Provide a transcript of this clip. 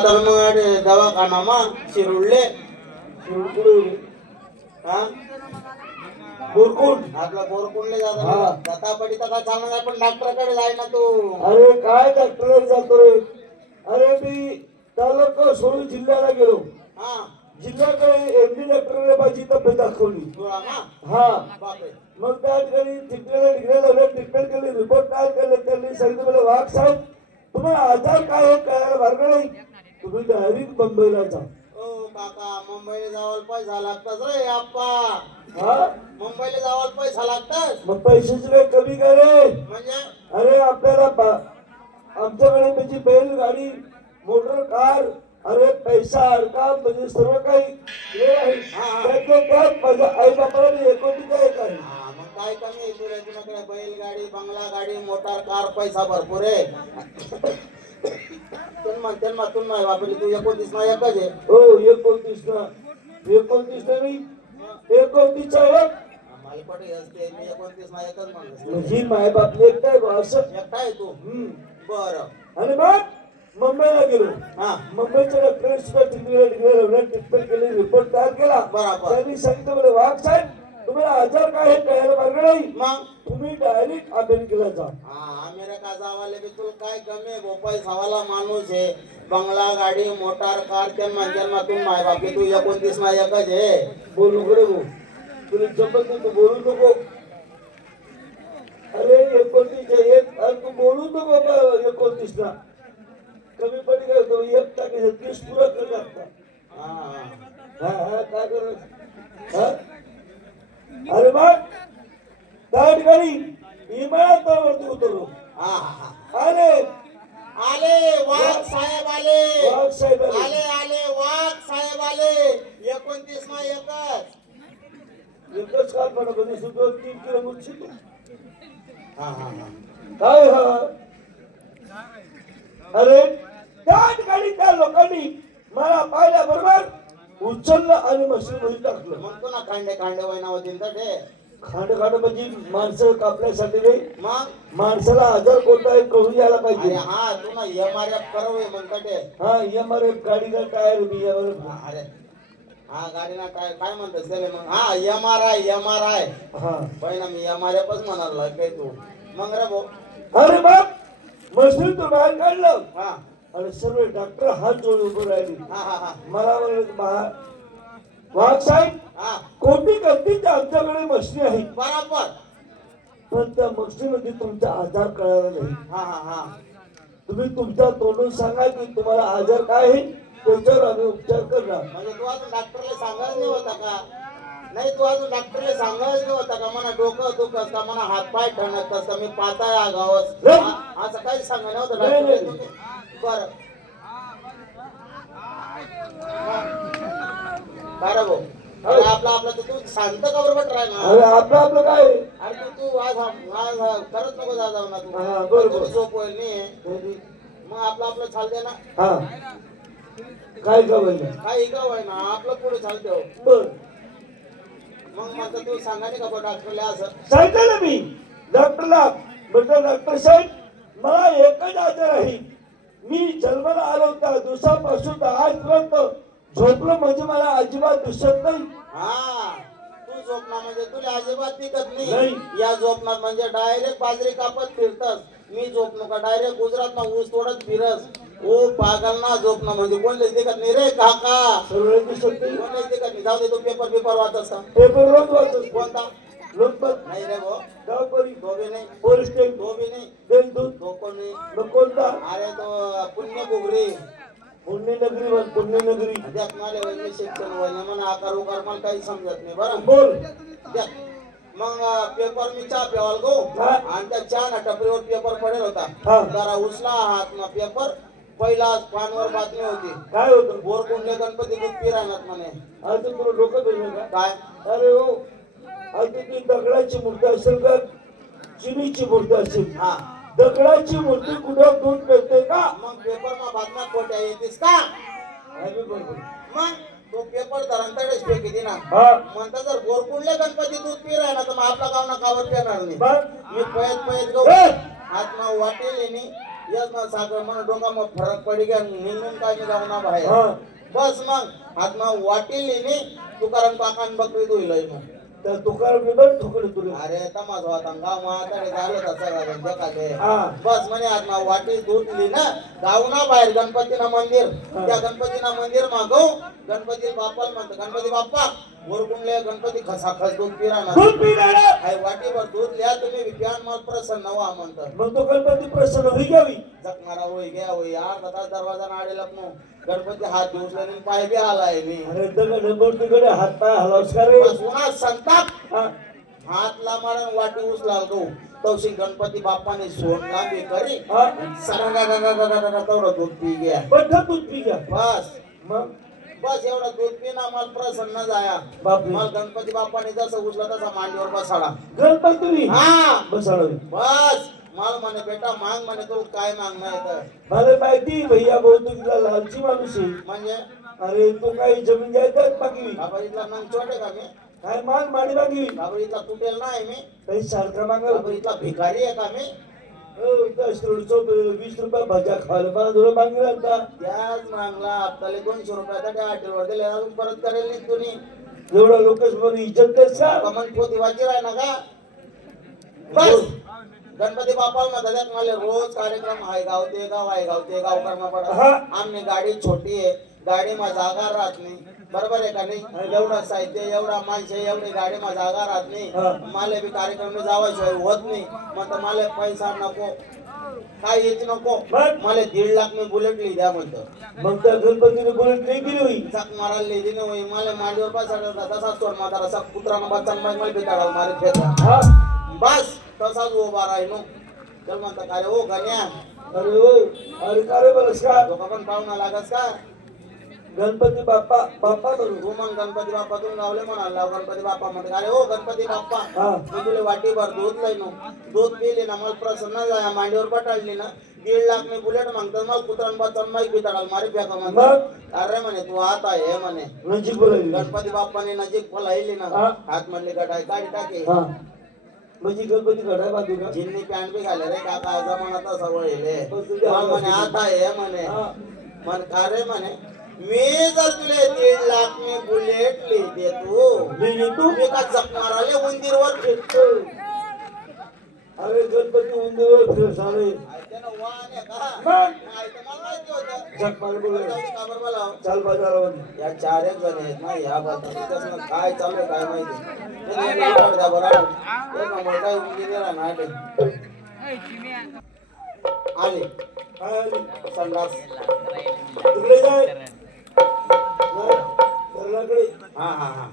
दवाखाना मग शिरुडले हा बोरकुंड आपला बोरकुंडले जाता पडी तर काय चालणार आहे पण डॉक्टरकडे जाय ना तू. अरे काय डॉक्टर जातो रे. अरे मी तालुका सोडून जिल्ह्याला गेलो. हा जिल्ह्याकडे एमडी डॉक्टरने माझी तब्येत दाखवली. हा मग त्या ठिकाणी तिकडे ट्रीटमेंट केली. रिपोर्ट काय केले त्यांनी सांगितलं मला वाघ साहेब तुम्हाला आजार काय आहे कळायला मार्ग नाही. तुम्ही डायरेक्ट मुंबईला जा. ओ काका मुंबईला जावायला पैसा लागतात रे आप्पा. हा मुंबईला जावायला पैसा लागतात. मग पैशाची काही कमी काय रे. म्हणजे अरे आपल्याला आमच्याकडे म्हणजे बैलगाडी मोटर कार अरे पैसा अडका म्हणजे सर्व काही हे आहे. त्यात माझ्या आई बापाला एकोणीस एक आहे. मग काय कमी आहे तुला तुझ्याकडे बैलगाडी बंगला गाडी मोटार कार पैसा भरपूर आहे. त्यांना तुम्ही वापरली तू 29 ना एकच आहे. हो 29 ना 29 नाही 29चा एक मला पटे असते मी 29 ना एकच म्हणतो. म्हणजे माय बाप एकटाय असं एकटा आहे तू. बरं आणि मग मुंबईला गेलो. हा मुंबईच्या डॉक्टर सुद्धा ट्रीटमेंट केली. रिपोर्ट तयार केला. बरोबर त्यांनी सांगितलं मला वाघ साहेब तुम्हाला आजार काय आहे कळायला मार्ग नाही. मग तुम्ही डायरेक्ट अमेरिकेला जा. अमेरिका जावाले बी तुला काय कमी आहे भोपाई सावाला माणूस आहे. बंगला गाडी मोटार कार जन्मातून माय बापी तू 29 ना एकच आहे. बोलू नको भाऊ तुला जमत नाही तू बोलू नको. अरे 29 एक तू बोलू नको 29 ना कमी पडी काय होतो एक टाकी 30 पुरा कर लागतात. काय कर अरे मग त्या ठिकाणी विमानावरती उतरलो. आले आले वाघ साहेब आले. वाघ साहेब आले आले वाघ साहेब आले. 29 ना एकच काल पडा म्हणजे सुद्धा 3 किलोमीटर शिकतो. हा काय हा अरे त्या ठिकाणी त्या लोकांनी मला पाहिल्याबरोबर उचललं आणि मशीनमध्ये टाकलं. म्हणतो ना खांडे खांडे वैनावतील तर ते खांड म्हणजे माणसं कापल्यासाठी नाही. मग माणसाला आजार कोणता आहे कळून यायला पाहिजे. हा तू ना MRF करवे म्हणतो ते. हा MRF गाडीला टायर अरे हा गाडीला टायर काय म्हणतोस त्याला मग. हा MRI हा पहिला मी MRFच म्हणाला काय तू. मग रे भाऊ अरे बाप मशीन तो बाहेर काढलं. हा आणि सर्व डॉक्टर हात जोडून उभं राहिली. हा मला म्हणत वाघ साहेब हा कोणती करते ते आमच्याकडे मशीन आहे. बरोबर पण त्या मशीनमध्ये तुमचा आजार कळाला नाही. हा तुम्ही तुमच्या तोंडून सांगा की तुम्हाला आजार काय आहे त्याच्यावर आम्ही उपचार करणार. म्हणजे तू अजून डॉक्टरला सांगायला नाही होता का. नाही तू अजून डॉक्टरला सांगायला नाही होता का मला डोकं दुखत का मला हातपाय ठणत असतं मी पाताळ आगावस असं काही सांगायला नव्हतं डॉक्टर. बरं बरं भाऊ आपला तू शांत का बरोबर राह अरे आपलं काय अरे तू आज करत नको जाऊ ना तू. बरोबर झोप होईल नाही मग आपलं चालते ना. हा काय गवायला काही का होय ना आपलं पुढे चालते. बर मग माझं तू सांगा नाही का डॉक्टरला असं सांगितलं मी डॉक्टरला. म्हटलं डॉक्टर साहेब मला एकच आजार आहे. मी जन्माला आलो त्या दिवसापासून आजपर्यंत झोपलो म्हणजे मला अजिबात दिसत नाही. हा तू झोपणार म्हणजे तुला अजिबात दिसत नाही. या झोपणार म्हणजे डायरेक्ट बाजरी कापत फिरतस. मी झोपलो का डायरेक्ट गुजरात ना ऊस तोडत फिरस. ओ पागल ना झोपणं म्हणजे कोणलेच दिसत नाही रे काका. सगळं दिसत नाही कोणलेच दिसत नाही. जाऊ दे तू पेपर वाचत का. पेपर रोज वाचत. कोणता लोकमत नाही रे भाऊ. गावकरी तो बी नाही. पोलीस स्टेशन तो बी नाही. देशदूत तो कोण नाही. मग कोणता अरे तो पुण्य गुगरी पुण्यनगरी पुण्यनगरी द्याक मला वैद्य शिक्षण वैद्य म्हणा आकार उकार मला काही समजत नाही. बरं बोल द्या. मग पेपर मी चहा प्यावाल गो आणि त्या चहा ना टपरीवर पेपर पडेल होता. जरा उचला हात ना पेपर पहिला पानवर बातमी होती. काय होतं बोरकुंडले गणपती दूध पिरायनात म्हणे. आज तुला डोकं धरलं का काय अरे हो आज ती दगडाची मूर्ती असेल का चिनीची मूर्ती असेल. हा दगडाची मूर्ती कुठं दूध पेटते का. मग पेपर मा बातम्या खोट्या येतेस का. मग तो पेपर धरणतडेच फेकी दे ना. म्हणता जर बोरकुंडले गणपती दूध पिराय ना तर मग आपला गाव ना कावर पेणार नाही. मी पयत गहू हात ना वाटेल येस ना साखर म्हणून डोका मग फरक पडी गया निघून काय मी जाऊ ना बाहेर हा बस मग हात मग वाटेल नी तुकाराम काकान बकरी धुईलय मग तर तुकाराम बरं ठोकले तुला अरे तमास होता गाव महाकडे झालं तसं जगाले हा. बस म्हणे आज मग वाटी धुतली ना गाव ना बाहेर गणपतीना मंदिर त्या गणपतीना मंदिर मागव गणपती बाप्पाला म्हणतो गणपती बाप्पा वरकुंडले गणपती खसाखस दूध पिरा ना दूध पिणार आई वाटीभर दूध लिहा तुम्ही विज्ञान मला प्रसन्न व्हा म्हणतात मग तो गणपती प्रसन्न होई घ्यावी जग मारा होई घ्या होई अर्धा तास दरवाजा नाडेला गणपती हात दिवसला पाय बी आलाय मी अरे दगड तिकडे हात पाय हलवस का रे उन्हा संताप हा. हातला मारून वाटी उचला गो तवशी गणपती बाप्पाने सोड लांबी करी हा. सरा तेवढं दूध पी घ्या बद्ध दूध पी घ्या बस मग बस एवढं दूध पिना मला प्रसन्न जाया बापरे. मला गणपती बाप्पाने जसं उचला तसा मांडीवर बसाडा गणपती हा बसावी बस मला म्हणे बेटा मांग म्हणे तुला काय मागणं येतं मला माहिती भैया भाऊ तुझा लालची माणूस आहे म्हणजे अरे तू काही जमीन जायदाद मागवी बाबा इथला नंग छोटे का मी काय मान माडी मागवी बाबा इथला तुटेल नाही मी काही सारखा मागा बाबा इथला भिकारी आहे का मी 20 रुपये भजा खायला मला थोडं मागला होता त्याच मागला आपल्याला 200 रुपयाचा त्या हॉटेलवर दिले अजून परत करेल नाही तुम्ही एवढा लोकच म्हणून इज्जत देस का कमन पोती वाची राह ना का बस गणपती बाप्पा म्हणतात मला रोज कार्यक्रम आहे गाव ते गाव करणं पडत हा. आमने गाडी छोटी आहे गाडी मा जागा राहत नाही बरोबर आहे का नाही एवढं साहित्य एवढा माणसे एवढी गाडी मा जागा राहत नाही हा. मला बी कार्यक्रम जावाशिवाय होत नाही म्हणतं मला पैसा नको काय येत नको मग? मला 1.5 लाख मी बुलेट लिही द्या म्हणतं मग त्या गणपतीने बुलेट नाही केली होई चक मारायला लिहिली नाही होई मला मांडीवर बसायला होता तसाच सोड म्हातारा सक कुत्रानं बच्चा मला भेटायला मारे फेका हा बस तसाच उभा राहिलो तर म्हणता काय हो गण्या अरे ओ अरे का रे बरस का लोक पण पाहुणा लागस का गणपती बाप्पा बाप्पा म्हणून तू मग गणपती बाप्पा तुम्ही गावले म्हणाला गणपती बाप्पा म्हणते अरे हो गणपती बाप्पा हा. मी तुला वाटीभर दूध लईनो दूध पिली ना मला प्रसन्न जाया मांडीवर पटाळली ना 1.5 लाख मी बुलेट मागतो मला कुत्रान बच्चा माईक बिताडाल मारे फेका म्हणतो अरे म्हणे तू आता हे म्हणे नजीक बोलायली गणपती बाप्पाने नजीक बोलायली ना हा. हात म्हणले गटाय गाडी टाके हा म्हणजे गणपती घडा बांधू का जिन्नी पॅन्ट बी घाले रे काका जमानाचा सवय येले पण तुझ्या मला म्हणे आता हे म्हणे हा. मन का रे म्हणे मी जर तुले 1.5 लाख मी बुलेट लिहिते तू लिहिली तू मी का जप माराले उंदीरवर फिरतो अरे गणपती उंदीरवर फिरस अरे त्यानं वाहन आहे का मग? नाही तर मला माहिती होतं झक मार बोलाय जाऊ दे, का बरं मला चाल बाजारावर या 4 एक जण आहेत ना या बद्दल काय चालू आहे काय माहिती ते नाही द्या बरं ते मग काय इंजिनियर आहे ना आले काय आली संडास तिकडे जाय घराकडे हा हा हा